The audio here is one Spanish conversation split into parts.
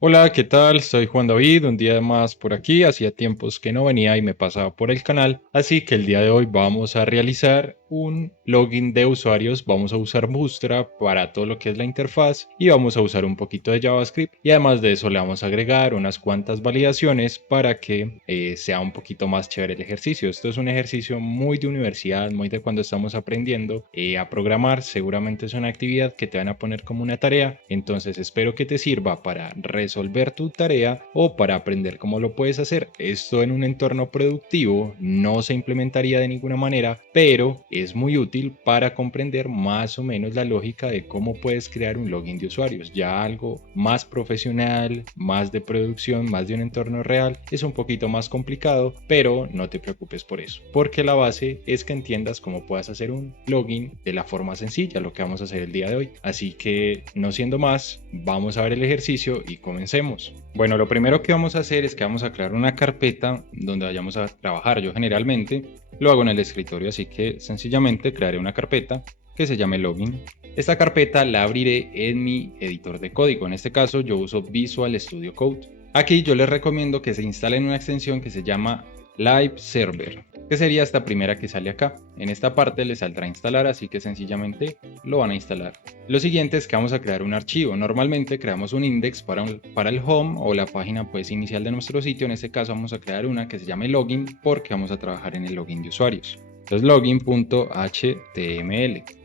Hola, ¿qué tal? Soy Juan David, un día más por aquí. Hacía tiempos que no venía y me pasaba por el canal, así que el día de hoy vamos a realizar un login de usuarios. Vamos a usar Bootstrap para todo lo que es la interfaz y vamos a usar un poquito de JavaScript y además de eso le vamos a agregar unas cuantas validaciones para que sea un poquito más chévere el ejercicio. Esto es un ejercicio muy de universidad, muy de cuando estamos aprendiendo a programar. Seguramente es una actividad que te van a poner como una tarea, entonces espero que te sirva para resolver tu tarea o para aprender cómo lo puedes hacer. Esto en un entorno productivo no se implementaría de ninguna manera, pero es muy útil para comprender más o menos la lógica de cómo puedes crear un login de usuarios. Ya algo más profesional, más de producción, más de un entorno real, es un poquito más complicado, pero no te preocupes por eso, porque la base es que entiendas cómo puedas hacer un login de la forma sencilla, lo que vamos a hacer el día de hoy. Así que, no siendo más, vamos a ver el ejercicio y comencemos. Bueno, lo primero que vamos a hacer es que vamos a crear una carpeta donde vayamos a trabajar. Yo generalmente lo hago en el escritorio, así que sencillamente crearé una carpeta que se llame login. Esta carpeta la abriré en mi editor de código. En este caso yo uso Visual Studio Code. Aquí yo les recomiendo que se instalen una extensión que se llama Live Server, que sería esta primera que sale acá. En esta parte les saldrá instalar, así que sencillamente lo van a instalar. Lo siguiente es que vamos a crear un archivo. Normalmente creamos un index para el home o la página pues inicial de nuestro sitio. En este caso vamos a crear una que se llame login porque vamos a trabajar en el login de usuarios. Entonces login.html.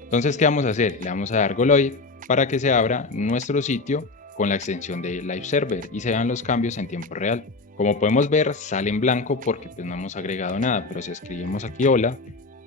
Entonces, ¿qué vamos a hacer? Le vamos a dar Goloid para que se abra nuestro sitio con la extensión de Live Server y se vean los cambios en tiempo real. Como podemos ver, sale en blanco porque pues no hemos agregado nada, pero si escribimos aquí hola,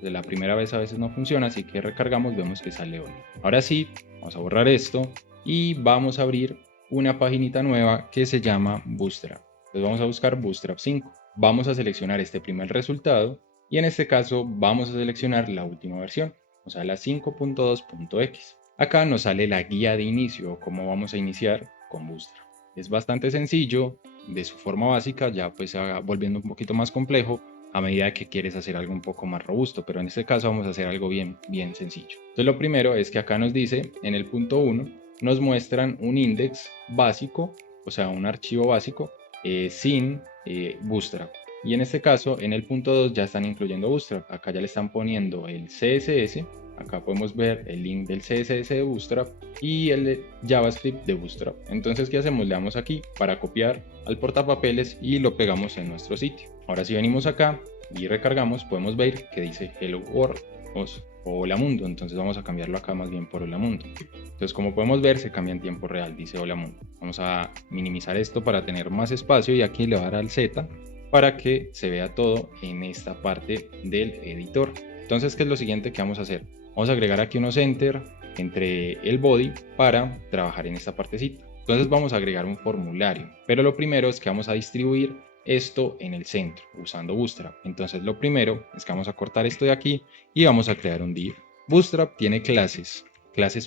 de la primera vez a veces no funciona, así que recargamos, vemos que sale hola. Ahora sí, vamos a borrar esto y vamos a abrir una paginita nueva que se llama Bootstrap. Entonces vamos a buscar Bootstrap 5. Vamos a seleccionar este primer resultado y en este caso vamos a seleccionar la última versión, o sea la 5.2.x. Acá nos sale la guía de inicio o cómo vamos a iniciar con Bootstrap. Es bastante sencillo, de su forma básica ya pues se va volviendo un poquito más complejo a medida que quieres hacer algo un poco más robusto, pero en este caso vamos a hacer algo bien sencillo. Entonces lo primero es que acá nos dice, en el punto 1, nos muestran un index básico, o sea, un archivo básico sin Bootstrap. Y en este caso, en el punto 2 ya están incluyendo Bootstrap. Acá ya le están poniendo el CSS. Acá podemos ver el link del CSS de Bootstrap y el de JavaScript de Bootstrap. Entonces, ¿qué hacemos? Le damos aquí para copiar al portapapeles y lo pegamos en nuestro sitio. Ahora si venimos acá y recargamos, podemos ver que dice Hello World o Hola Mundo. Entonces vamos a cambiarlo acá más bien por Hola Mundo. Entonces, como podemos ver, se cambia en tiempo real, dice Hola Mundo. Vamos a minimizar esto para tener más espacio y aquí le voy a dar al Z para que se vea todo en esta parte del editor. Entonces, ¿qué es lo siguiente que vamos a hacer? Vamos a agregar aquí unos enter entre el body para trabajar en esta partecita. Entonces vamos a agregar un formulario, pero lo primero es que vamos a distribuir esto en el centro usando Bootstrap. Entonces lo primero es que vamos a cortar esto de aquí y vamos a crear un div. Bootstrap tiene clases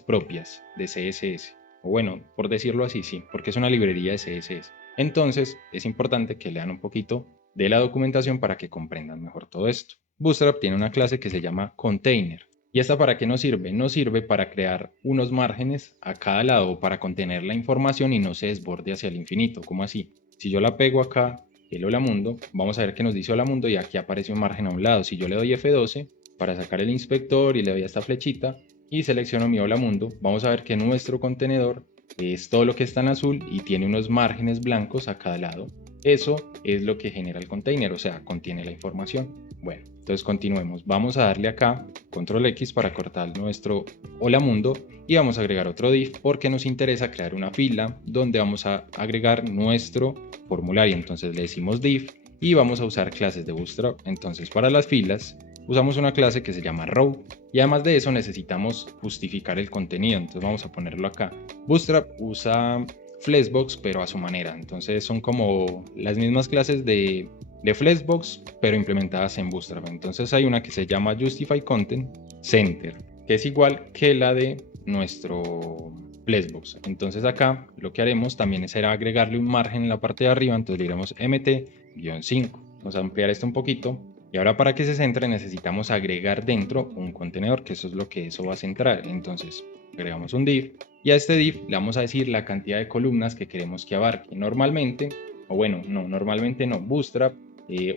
propias de CSS, o bueno, por decirlo así, sí, porque es una librería de CSS. Entonces es importante que lean un poquito de la documentación para que comprendan mejor todo esto. Bootstrap tiene una clase que se llama container. ¿Y esta para qué nos sirve? Nos sirve para crear unos márgenes a cada lado para contener la información y no se desborde hacia el infinito. ¿Cómo así? Si yo la pego acá, el hola mundo, vamos a ver que nos dice hola mundo y aquí aparece un margen a un lado. Si yo le doy F12 para sacar el inspector y le doy a esta flechita y selecciono mi hola mundo, vamos a ver que nuestro contenedor es todo lo que está en azul y tiene unos márgenes blancos a cada lado. Eso es lo que genera el container, o sea, contiene la información. Bueno, entonces continuemos. Vamos a darle acá control X para cortar nuestro hola mundo y vamos a agregar otro div porque nos interesa crear una fila donde vamos a agregar nuestro formulario. Entonces le decimos div y vamos a usar clases de Bootstrap. Entonces para las filas usamos una clase que se llama row y además de eso necesitamos justificar el contenido. Entonces vamos a ponerlo acá. Bootstrap usa Flexbox pero a su manera. Entonces son como las mismas clases de Flexbox, pero implementadas en Bootstrap. Entonces hay una que se llama Justify Content Center, que es igual que la de nuestro Flexbox. Entonces acá lo que haremos también será agregarle un margen en la parte de arriba. Entonces le diremos mt-5. Vamos a ampliar esto un poquito. Y ahora para que se centre necesitamos agregar dentro un contenedor, que eso es lo que eso va a centrar. Entonces agregamos un div Y a este div le vamos a decir la cantidad de columnas que queremos que abarque. Normalmente, o bueno, no, normalmente no, Bootstrap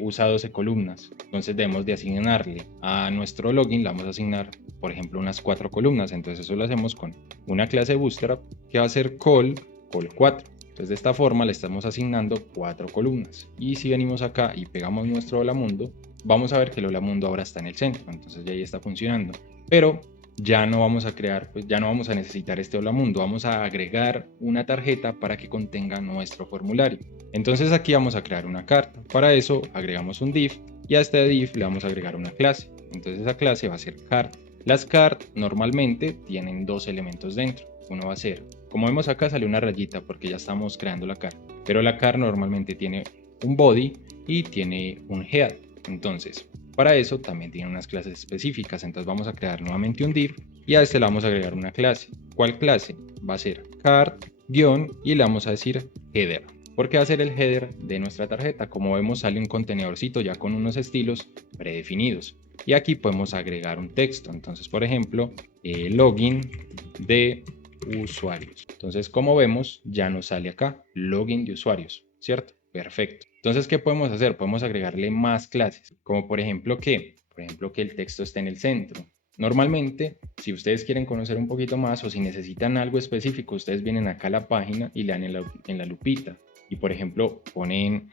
usa 12 columnas. Entonces debemos de asignarle a nuestro login, le vamos a asignar, por ejemplo, unas 4 columnas. Entonces eso lo hacemos con una clase Bootstrap que va a ser call 4. Entonces de esta forma le estamos asignando 4 columnas. Y si venimos acá y pegamos nuestro hola mundo, vamos a ver que el hola mundo ahora está en el centro. Entonces ya ahí está funcionando. Pero ya no vamos a crear, pues ya no vamos a necesitar este hola mundo, vamos a agregar una tarjeta para que contenga nuestro formulario. Entonces aquí vamos a crear una carta. Para eso agregamos un div y a este div le vamos a agregar una clase. Entonces esa clase va a ser card. Las card normalmente tienen 2 elementos dentro. Uno va a ser, como vemos acá sale una rayita porque ya estamos creando la card, pero la card normalmente tiene un body y tiene un head. Entonces para eso también tiene unas clases específicas. Entonces vamos a crear nuevamente un div y a este le vamos a agregar una clase. ¿Cuál clase? Va a ser card guión y le vamos a decir header, porque va a ser el header de nuestra tarjeta. Como vemos sale un contenedorcito ya con unos estilos predefinidos y aquí podemos agregar un texto. Entonces por ejemplo login de usuarios. Entonces como vemos ya nos sale acá login de usuarios, ¿cierto? Perfecto. Entonces, ¿qué podemos hacer? Podemos agregarle más clases, como por ejemplo que el texto esté en el centro. Normalmente, si ustedes quieren conocer un poquito más o si necesitan algo específico, ustedes vienen acá a la página y le dan en la lupita y por ejemplo ponen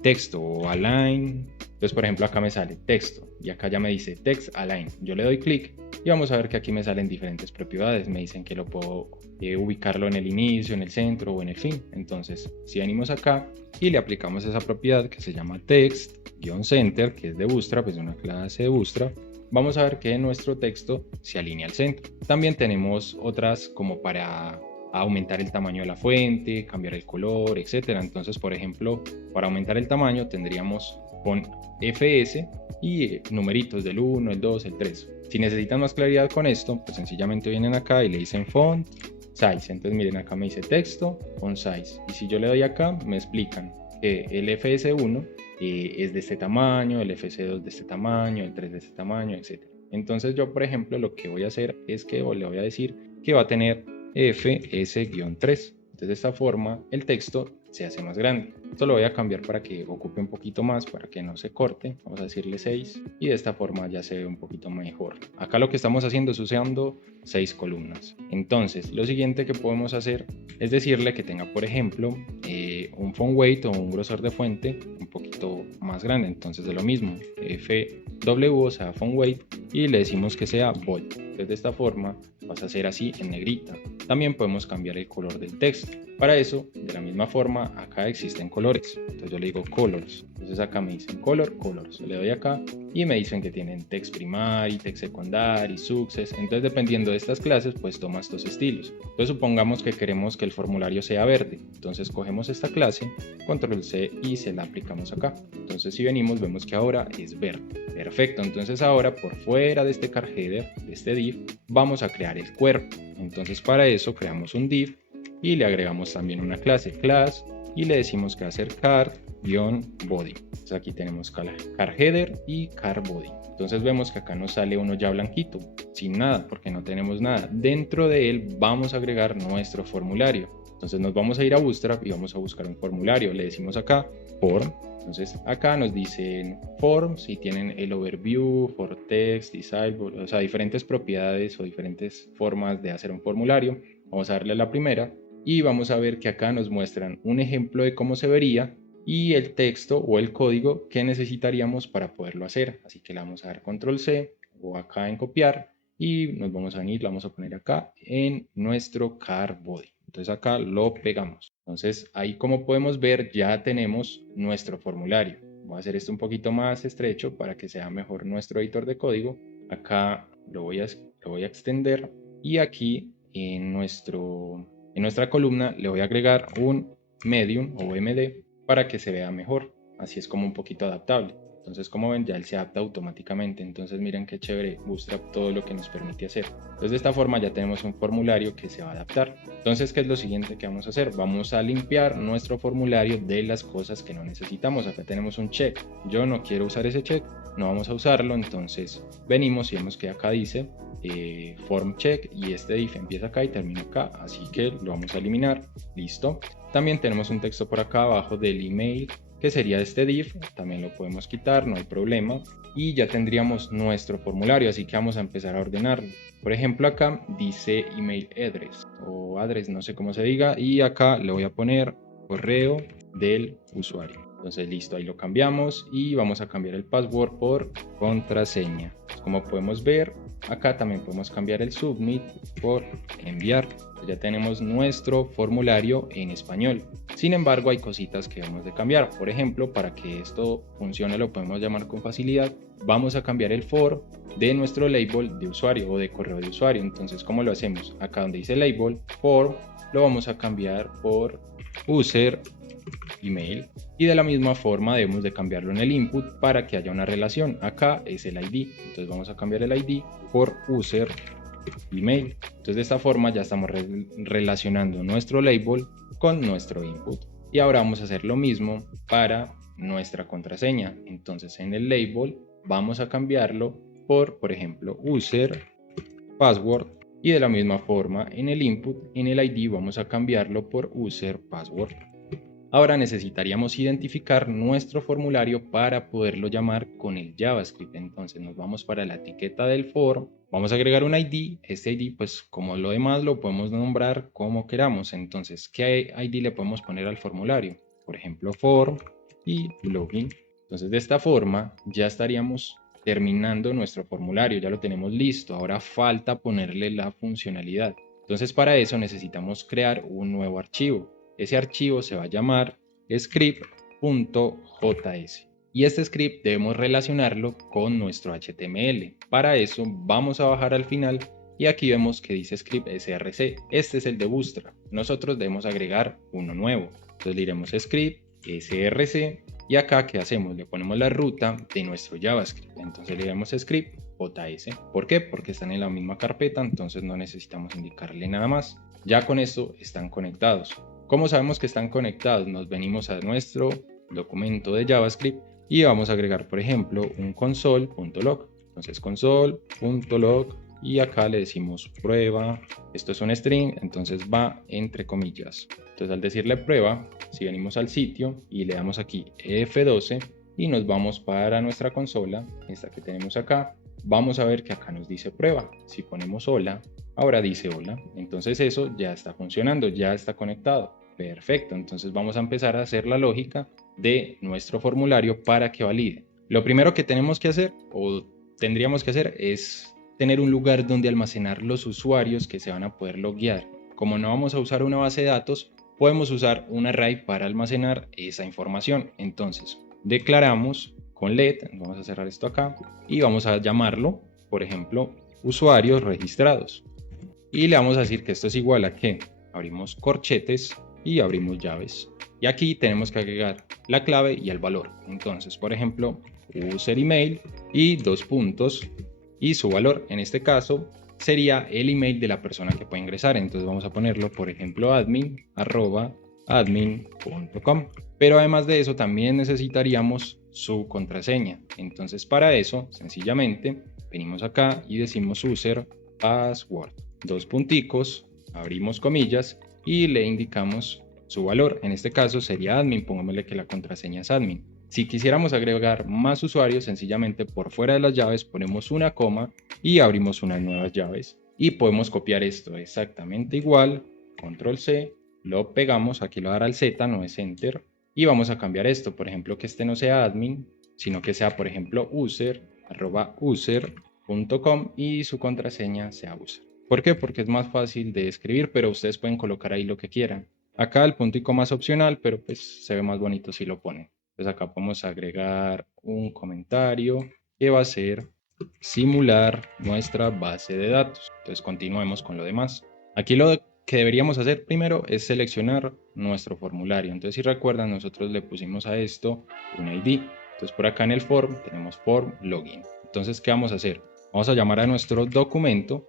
texto o align. Entonces, por ejemplo, acá me sale texto y acá ya me dice text align. Yo le doy clic y vamos a ver que aquí me salen diferentes propiedades. Me dicen que lo puedo ubicarlo en el inicio, en el centro o en el fin. Entonces, si venimos acá y le aplicamos esa propiedad que se llama text-center, que es de Bootstrap, es una clase de Bootstrap, vamos a ver que nuestro texto se alinea al centro. También tenemos otras como para aumentar el tamaño de la fuente, cambiar el color, etcétera. Entonces, por ejemplo, para aumentar el tamaño tendríamos con fs y numeritos del 1, el 2, el 3. Si necesitan más claridad con esto, pues sencillamente vienen acá y le dicen font size. Entonces miren, acá me dice texto font size y si yo le doy acá me explican que el fs1 es de este tamaño, el fs2 de este tamaño, el 3 de este tamaño, etcétera. Entonces yo, por ejemplo, lo que voy a hacer es que le voy a decir que va a tener fs-3. Entonces de esta forma el texto se hace más grande. Esto lo voy a cambiar para que ocupe un poquito más, para que no se corte. Vamos a decirle 6 y de esta forma ya se ve un poquito mejor. Acá lo que estamos haciendo es usando 6 columnas. Entonces lo siguiente que podemos hacer es decirle que tenga, por ejemplo, un font weight o un grosor de fuente un poquito más grande. Entonces de lo mismo, fw, o sea, font weight, y le decimos que sea bold. Entonces de esta forma vas a hacer así en negrita. También podemos cambiar el color del texto. Para eso, de la misma forma, acá existen colores. Entonces yo le digo colors. Entonces acá me dicen colors. Le doy acá y me dicen que tienen text primary, text secondary, success. Entonces dependiendo de estas clases, pues toma estos estilos. Entonces supongamos que queremos que el formulario sea verde. Entonces cogemos esta clase, control C y se la aplicamos acá. Entonces si venimos, vemos que ahora es verde. Perfecto. Entonces ahora por fuera de este card header, de este div, vamos a crear el cuerpo. Entonces para eso creamos un div y le agregamos también una clase class y le decimos que va a ser card-body. Entonces aquí tenemos card header y card body. Entonces vemos que acá nos sale uno ya blanquito, sin nada, porque no tenemos nada. Dentro de él vamos a agregar nuestro formulario. Entonces nos vamos a ir a Bootstrap y vamos a buscar un formulario. Le decimos acá form. Entonces acá nos dicen forms y tienen el overview, for text, disable, o sea, diferentes propiedades o diferentes formas de hacer un formulario. Vamos a darle a la primera y vamos a ver que acá nos muestran un ejemplo de cómo se vería y el texto o el código que necesitaríamos para poderlo hacer. Así que le vamos a dar control C o acá en copiar y nos vamos a venir, lo vamos a poner acá en nuestro card body. Entonces acá lo pegamos. Entonces ahí, como podemos ver, ya tenemos nuestro formulario. Voy a hacer esto un poquito más estrecho para que sea mejor nuestro editor de código. Acá lo voy a extender y aquí en nuestra columna le voy a agregar un medium o MD para que se vea mejor. Así es como un poquito adaptable. Entonces, como ven, ya él se adapta automáticamente. Entonces miren qué chévere Bootstrap todo lo que nos permite hacer. Entonces de esta forma ya tenemos un formulario que se va a adaptar. Entonces, ¿qué es lo siguiente que vamos a hacer? Vamos a limpiar nuestro formulario de las cosas que no necesitamos. Acá tenemos un check. Yo no quiero usar ese check. no vamos a usarlo, entonces venimos y vemos que acá dice form check y este div empieza acá y termina acá, así que lo vamos a eliminar. Listo. También tenemos un texto por acá abajo del email que sería este div, también lo podemos quitar, no hay problema, y ya tendríamos nuestro formulario, así que vamos a empezar a ordenarlo. Por ejemplo, acá dice email address o address, no sé cómo se diga, y acá le voy a poner correo del usuario. Entonces listo, ahí lo cambiamos y vamos a cambiar el password por contraseña. Como podemos ver, acá también podemos cambiar el submit por enviar. Ya tenemos nuestro formulario en español. Sin embargo, hay cositas que debemos de cambiar. Por ejemplo, para que esto funcione, lo podemos llamar con facilidad, vamos a cambiar el for de nuestro label de usuario o de correo de usuario. Entonces, ¿cómo lo hacemos? Acá donde dice label, for, lo vamos a cambiar por user email, y de la misma forma debemos de cambiarlo en el input para que haya una relación. Acá es el ID, entonces vamos a cambiar el ID por user email. Entonces de esta forma ya estamos relacionando nuestro label con nuestro input. Y ahora vamos a hacer lo mismo para nuestra contraseña. Entonces en el label vamos a cambiarlo por ejemplo, user password, y de la misma forma en el input, en el ID vamos a cambiarlo por user password. Ahora necesitaríamos identificar nuestro formulario para poderlo llamar con el JavaScript. Entonces nos vamos para la etiqueta del form, vamos a agregar un ID. Este ID, pues como lo demás, lo podemos nombrar como queramos. Entonces, ¿qué ID le podemos poner al formulario? Por ejemplo, form y login. Entonces de esta forma ya estaríamos terminando nuestro formulario, ya lo tenemos listo. Ahora falta ponerle la funcionalidad. Entonces para eso necesitamos crear un nuevo archivo. Ese archivo se va a llamar script.js y este script debemos relacionarlo con nuestro HTML. Para eso vamos a bajar al final y aquí vemos que dice script src. Este es el de Bootstrap. Nosotros debemos agregar uno nuevo. Entonces diremos script src y acá ¿qué hacemos? Le ponemos la ruta de nuestro JavaScript. Entonces le damos script JS. ¿Por qué? Porque están en la misma carpeta, entonces no necesitamos indicarle nada más. Ya con esto están conectados. ¿Cómo sabemos que están conectados? Nos venimos a nuestro documento de JavaScript y vamos a agregar, por ejemplo, un console.log. Entonces console.log y acá le decimos prueba. Esto es un string, entonces va entre comillas. Entonces al decirle prueba, si venimos al sitio y le damos aquí F12 y nos vamos para nuestra consola, esta que tenemos acá, vamos a ver que acá nos dice prueba. Si ponemos hola, ahora dice hola. Entonces eso ya está funcionando, ya está conectado. Perfecto, entonces vamos a empezar a hacer la lógica de nuestro formulario para que valide. Lo primero que tenemos que hacer o tendríamos que hacer es tener un lugar donde almacenar los usuarios que se van a poder loguear. Como no vamos a usar una base de datos, podemos usar un array para almacenar esa información. Entonces declaramos con let, vamos a cerrar esto acá y vamos a llamarlo, por ejemplo, usuarios registrados. Y le vamos a decir que esto es igual a que abrimos corchetes y abrimos llaves. Y aquí tenemos que agregar la clave y el valor. Entonces, por ejemplo, user email y dos puntos y su valor. En este caso sería el email de la persona que puede ingresar. Entonces vamos a ponerlo, por ejemplo, admin@admin.com. Pero además de eso también necesitaríamos su contraseña. Entonces para eso, sencillamente, venimos acá y decimos user password. Dos punticos, abrimos comillas y le indicamos su valor. En este caso sería admin, pongámosle que la contraseña es admin. Si quisiéramos agregar más usuarios, sencillamente por fuera de las llaves ponemos una coma y abrimos unas nuevas llaves. Y podemos copiar esto exactamente igual, control C, lo pegamos, aquí lo dará el Z, no es enter. Y vamos a cambiar esto, por ejemplo, que este no sea admin, sino que sea, por ejemplo, user@user.com y su contraseña sea user. ¿Por qué? Porque es más fácil de escribir, pero ustedes pueden colocar ahí lo que quieran. Acá el punto y coma es opcional, pero pues se ve más bonito si lo ponen. Entonces acá podemos agregar un comentario que va a ser simular nuestra base de datos. Entonces continuemos con lo demás. Aquí lo que deberíamos hacer primero es seleccionar nuestro formulario. Entonces si recuerdan, nosotros le pusimos a esto un ID. Entonces por acá en el form tenemos form login. Entonces, ¿qué vamos a hacer? Vamos a llamar a nuestro documento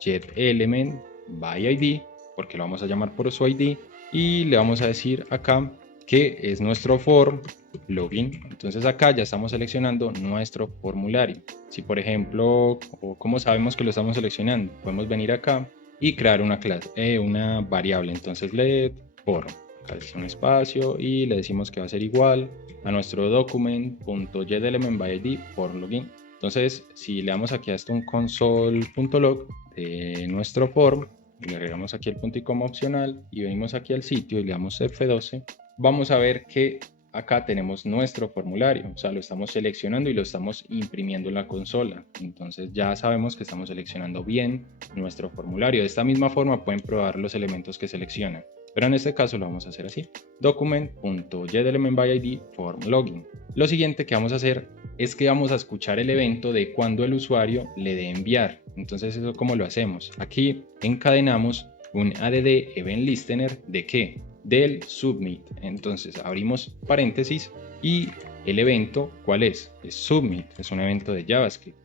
.getElementById, porque lo vamos a llamar por su ID, y le vamos a decir acá que es nuestro form login. Entonces acá ya estamos seleccionando nuestro formulario. Si por ejemplo, o ¿cómo sabemos que lo estamos seleccionando? Podemos venir acá y crear una clase, una variable. Entonces let form, acá es un espacio y le decimos que va a ser igual a nuestro document.getElementById form login. Entonces si le damos aquí a esto un console.log de nuestro form, le agregamos aquí el punto y coma opcional y venimos aquí al sitio y le damos F12, vamos a ver que acá tenemos nuestro formulario, o sea, lo estamos seleccionando y lo estamos imprimiendo en la consola. Entonces ya sabemos que estamos seleccionando bien nuestro formulario. De esta misma forma pueden probar los elementos que seleccionan, pero en este caso lo vamos a hacer así: document.getElementById form login. Lo siguiente que vamos a hacer es que vamos a escuchar el evento de cuando el usuario le dé enviar. Entonces eso cómo lo hacemos. Aquí encadenamos un add event listener de qué, del submit. Entonces abrimos paréntesis y el evento, ¿cuál es? Es submit, es un evento de JavaScript.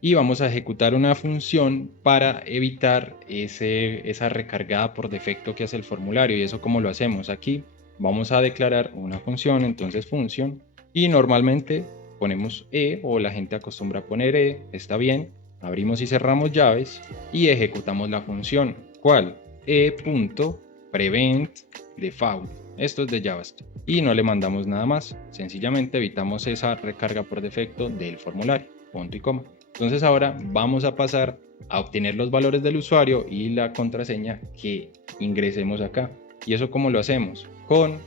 Y vamos a ejecutar una función para evitar esa recargada por defecto que hace el formulario. ¿Y eso cómo lo hacemos? Aquí vamos a declarar una función, entonces función, y normalmente ponemos o la gente acostumbra a poner está bien. Abrimos y cerramos llaves y ejecutamos la función. ¿Cuál? e.prevent default. Esto es de JavaScript. Y no le mandamos nada más. Sencillamente evitamos esa recarga por defecto del formulario. Punto y coma. Entonces ahora vamos a pasar a obtener los valores del usuario y la contraseña que ingresemos acá. ¿Y eso cómo lo hacemos? Con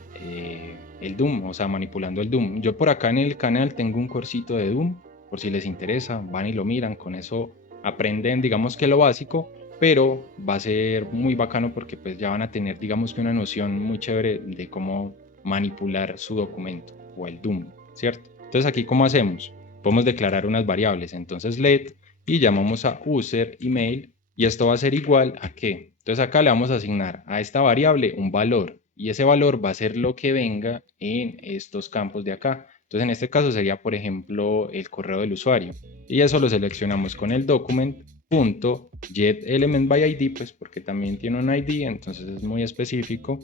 el Doom, o sea, manipulando el Doom. Yo por acá en el canal tengo un cursito de Doom, por si les interesa, van y lo miran, con eso aprenden, digamos que lo básico, pero va a ser muy bacano porque pues ya van a tener, digamos que una noción muy chévere de cómo manipular su documento o el Doom, ¿cierto? Entonces aquí, ¿cómo hacemos? Podemos declarar unas variables, entonces let y llamamos a user email y esto va a ser igual a ¿qué? Entonces acá le vamos a asignar a esta variable un valor y ese valor va a ser lo que venga en estos campos de acá. Entonces en este caso sería, por ejemplo, el correo del usuario y eso lo seleccionamos con el document.getElementById, pues porque también tiene un ID, entonces es muy específico,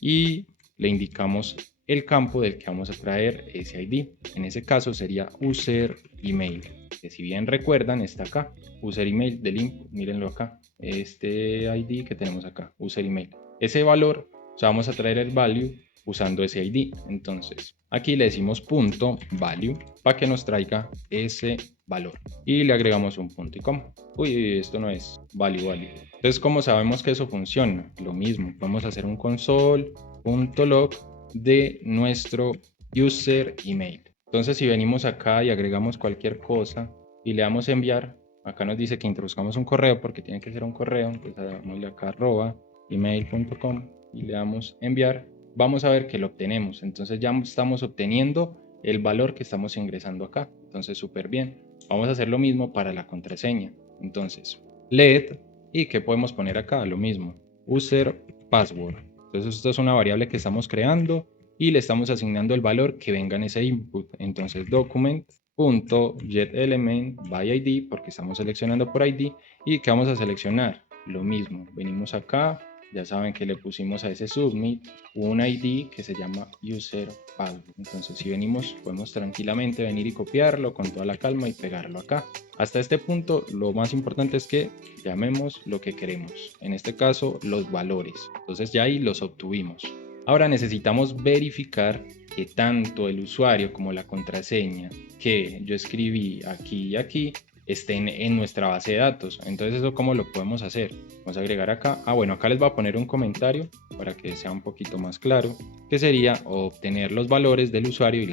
y le indicamos el campo del que vamos a traer ese ID. En ese caso sería user email, que si bien recuerdan está acá, user email del input, mírenlo acá, este ID que tenemos acá, user email. Ese valor, o sea, vamos a traer el value usando ese ID. Entonces aquí le decimos punto value para que nos traiga ese valor y le agregamos un punto y coma. Uy, esto no es value. Entonces, ¿cómo sabemos que eso funciona? Lo mismo, podemos hacer un console.log de nuestro user email. Entonces, si venimos acá y agregamos cualquier cosa y le damos enviar, acá nos dice que introduzcamos un correo porque tiene que ser un correo. Entonces, dámosle acá @email.com y le damos enviar. Vamos a ver que lo obtenemos. Entonces, ya estamos obteniendo el valor que estamos ingresando acá. Entonces, súper bien. Vamos a hacer lo mismo para la contraseña. Entonces, let, y ¿qué podemos poner acá? Lo mismo, user password. Entonces esto es una variable que estamos creando y le estamos asignando el valor que venga en ese input. Entonces document.getElementById, porque estamos seleccionando por ID, y ¿qué vamos a seleccionar? Lo mismo, venimos acá, ya saben que le pusimos a ese submit un ID que se llama user password. Entonces si venimos, podemos tranquilamente venir y copiarlo con toda la calma y pegarlo acá. Hasta este punto lo más importante es que llamemos lo que queremos, en este caso los valores. Entonces ya ahí los obtuvimos. Ahora necesitamos verificar que tanto el usuario como la contraseña que yo escribí aquí y aquí estén en nuestra base de datos. Entonces eso cómo lo podemos hacer. Vamos a agregar acá, bueno, acá les voy a poner un comentario para que sea un poquito más claro, que sería obtener los valores del usuario y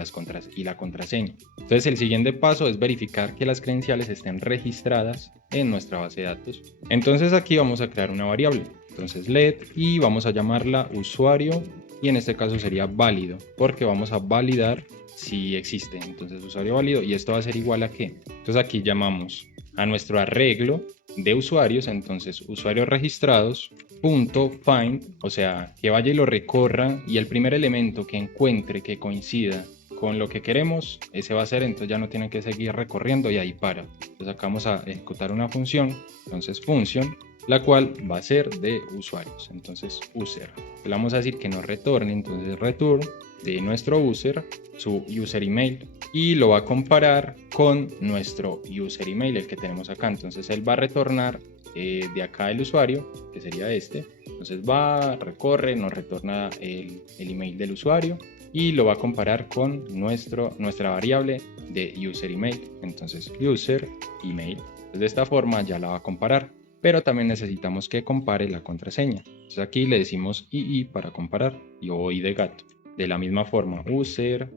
la contraseña. Entonces el siguiente paso es verificar que las credenciales estén registradas en nuestra base de datos. Entonces aquí vamos a crear una variable, entonces let, y vamos a llamarla usuario, y en este caso sería válido porque vamos a validar si existe. Entonces usuario válido, y esto va a ser igual a qué. Entonces aquí llamamos a nuestro arreglo de usuarios, entonces usuarios registrados punto find, o sea que vaya y lo recorra y el primer elemento que encuentre que coincida con lo que queremos, ese va a ser. Entonces ya no tienen que seguir recorriendo y ahí para. Entonces acá vamos a ejecutar una función, entonces function, la cual va a ser de usuarios. Entonces user, le vamos a decir que nos retorne, entonces return de nuestro user su user email y lo va a comparar con nuestro user email, el que tenemos acá. Entonces él va a retornar de acá el usuario, que sería este. Entonces va, recorre, nos retorna el email del usuario y lo va a comparar con nuestra variable de user email. Entonces user email. Entonces, de esta forma ya la va a comparar, pero también necesitamos que compare la contraseña. Entonces aquí le decimos ii para comparar y o i de gato. De la misma forma, user.user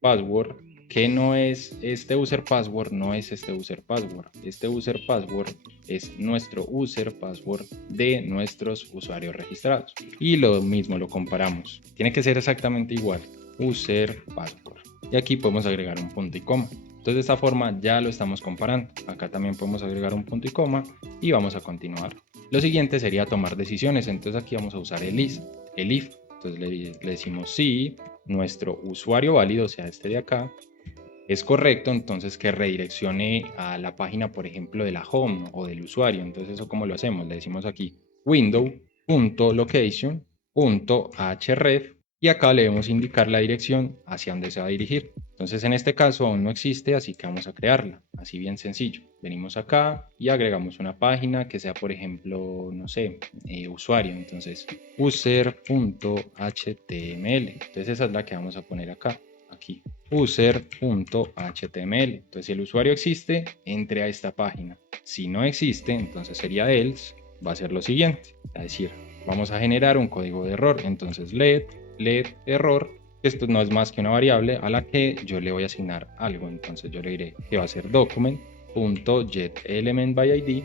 password, que no es este user password, no es este user password. Este user password es nuestro user password de nuestros usuarios registrados. Y lo mismo, lo comparamos. Tiene que ser exactamente igual, user password. Y aquí podemos agregar un punto y coma. Entonces de esta forma ya lo estamos comparando. Acá también podemos agregar un punto y coma y vamos a continuar. Lo siguiente sería tomar decisiones. Entonces aquí vamos a usar el if. Entonces le decimos si nuestro usuario válido, o sea este de acá, es correcto, entonces que redireccione a la página, por ejemplo, de la home o del usuario. Entonces eso cómo lo hacemos, le decimos aquí window.location.href y acá le debemos indicar la dirección hacia donde se va a dirigir. Entonces en este caso aún no existe, así que vamos a crearla, así bien sencillo. Venimos acá y agregamos una página que sea, por ejemplo, no sé, usuario. Entonces user.html, entonces esa es la que vamos a poner acá, aquí, user.html. Entonces si el usuario existe, entre a esta página. Si no existe, entonces sería else, va a ser lo siguiente, es decir, vamos a generar un código de error. Entonces let error, esto no es más que una variable a la que yo le voy a asignar algo. Entonces yo le diré que va a ser document.getElementById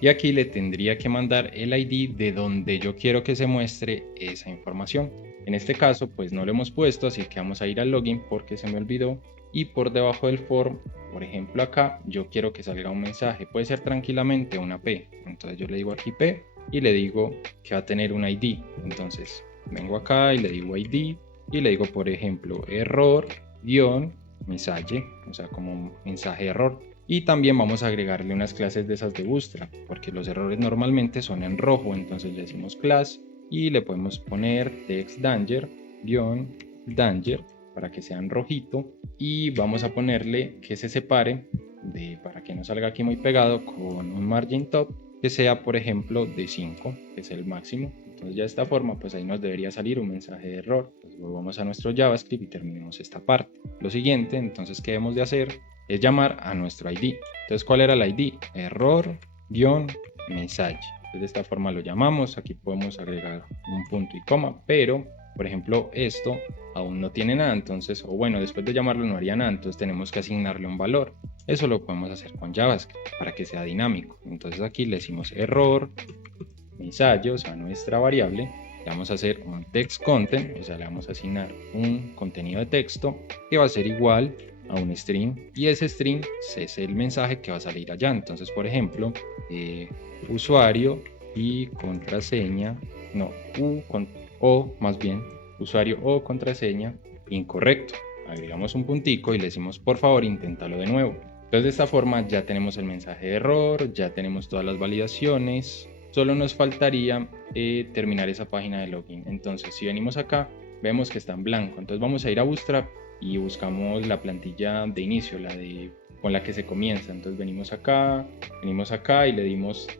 y aquí le tendría que mandar el ID de donde yo quiero que se muestre esa información. En este caso pues no lo hemos puesto, así que vamos a ir al login porque se me olvidó, y por debajo del form, por ejemplo acá, yo quiero que salga un mensaje, puede ser tranquilamente una P. Entonces yo le digo aquí P y le digo que va a tener un ID. Entonces vengo acá y le digo ID y le digo, por ejemplo, error mensaje, o sea, como mensaje error. Y también vamos a agregarle unas clases de esas de Bootstrap, porque los errores normalmente son en rojo. Entonces le decimos class y le podemos poner text danger para que sea en rojito, y vamos a ponerle que se separe para que no salga aquí muy pegado, con un margin top que sea, por ejemplo, de 5, que es el máximo. Entonces ya de esta forma pues ahí nos debería salir un mensaje de error. Entonces volvamos a nuestro JavaScript y terminemos esta parte. Lo siguiente entonces que debemos de hacer es llamar a nuestro ID. Entonces, ¿cuál era el ID? Error-mensaje. Entonces de esta forma lo llamamos. Aquí podemos agregar un punto y coma, pero por ejemplo esto aún no tiene nada, entonces, o bueno, después de llamarlo no haría nada, entonces tenemos que asignarle un valor. Eso lo podemos hacer con JavaScript para que sea dinámico. Entonces aquí le decimos error mensaje, o sea, nuestra variable, le vamos a hacer un text content, o sea, le vamos a asignar un contenido de texto que va a ser igual a un string, y ese string es el mensaje que va a salir allá. Entonces, por ejemplo, usuario y contraseña, no, o más bien, usuario o contraseña incorrecto. Agregamos un puntico y le decimos, por favor, inténtalo de nuevo. Entonces, de esta forma ya tenemos el mensaje de error, ya tenemos todas las validaciones. Solo nos faltaría terminar esa página de login. Entonces, si venimos acá, vemos que está en blanco. Entonces, vamos a ir a Bootstrap y buscamos la plantilla de inicio, con la que se comienza. Entonces, venimos acá y le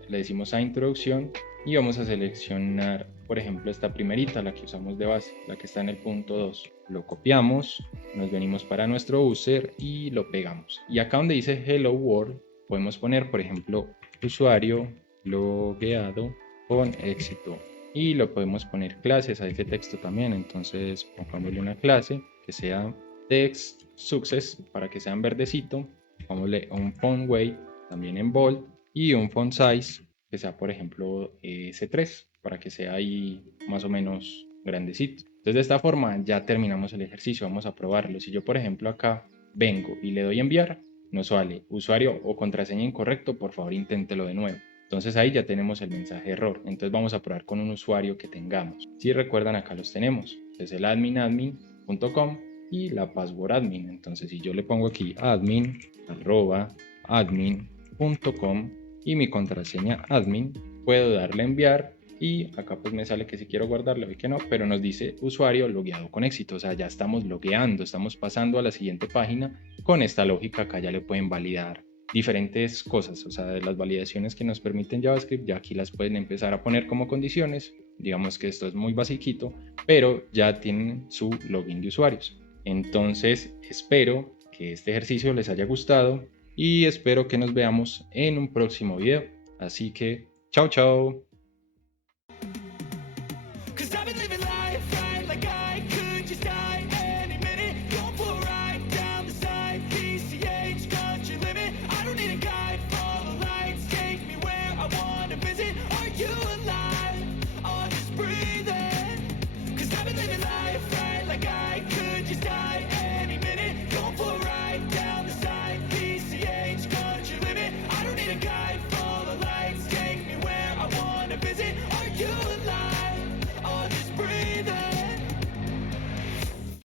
decimos a introducción y vamos a seleccionar, por ejemplo, esta primerita, la que usamos de base, la que está en el punto 2. Lo copiamos, nos venimos para nuestro user y lo pegamos. Y acá donde dice Hello World, podemos poner, por ejemplo, usuario logueado con éxito, y lo podemos poner clases a ese texto también. Entonces pongámosle una clase que sea text success para que sea en verdecito, pongámosle un font weight también en bold y un font size que sea, por ejemplo, C3 para que sea ahí más o menos grandecito. Entonces de esta forma ya terminamos el ejercicio. Vamos a probarlo. Si yo, por ejemplo, acá vengo y le doy enviar, nos sale usuario o contraseña incorrecto, por favor inténtelo de nuevo. Entonces ahí ya tenemos el mensaje de error. Entonces vamos a probar con un usuario que tengamos. Si recuerdan, acá los tenemos. Es el admin.com y la password admin. Entonces si yo le pongo aquí admin@admin.com y mi contraseña admin, puedo darle a enviar y acá pues me sale que si quiero guardarlo y que no, pero nos dice usuario logueado con éxito, o sea, ya estamos logueando, estamos pasando a la siguiente página. Con esta lógica acá ya le pueden validar diferentes cosas, o sea, de las validaciones que nos permiten JavaScript, ya aquí las pueden empezar a poner como condiciones. Digamos que esto es muy basiquito, pero ya tienen su login de usuarios. Entonces, espero que este ejercicio les haya gustado y espero que nos veamos en un próximo video. Así que, chao, chao.